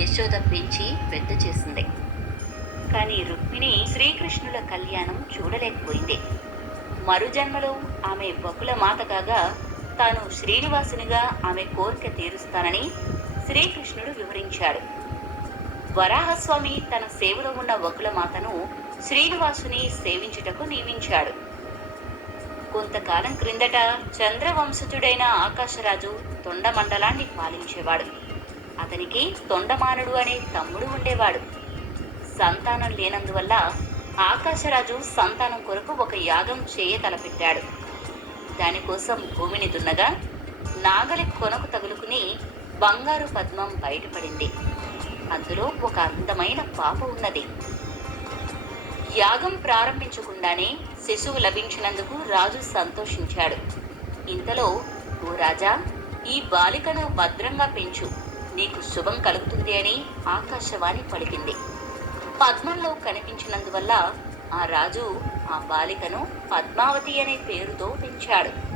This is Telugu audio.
యశోద పెంచి పెద్ద చేసింది. కానీ రుక్మిణి శ్రీకృష్ణుల కళ్యాణం చూడలేకపోయింది. మరుజన్మలో ఆమె బకుల మాత కాగా తాను శ్రీనివాసునిగా ఆమె కోరిక తీరుస్తానని శ్రీకృష్ణుడు వివరించాడు. వరాహస్వామి తన సేవలో ఉన్న వకులమాతను శ్రీనివాసుని సేవించుటకు నియమించాడు. కొంతకాలం క్రిందట చంద్రవంశజుడైన ఆకాశరాజు తొండమండలాన్ని పాలించేవాడు. అతనికి తొండమానుడు అనే తమ్ముడు ఉండేవాడు. సంతానం లేనందువల్ల ఆకాశరాజు సంతానం కొరకు ఒక యాగం తలపెట్టాడు. దానికోసం భూమిని దున్నగా నాగలి కొనకు తగులుకుని బంగారు పద్మం బయటపడింది. అందులో ఒక అందమైన పాప ఉన్నది. యాగం ప్రారంభించకుండానే శిశువు లభించినందుకు రాజు సంతోషించాడు. ఇంతలో, ఓ రాజా, ఈ బాలికను భద్రంగా పెంచు, నీకు శుభం కలుగుతుంది అని ఆకాశవాణి పలికింది. పద్మంలో కనిపించినందువల్ల ఆ రాజు ఆ బాలికను పద్మావతి అనే పేరుతో పెంచాడు.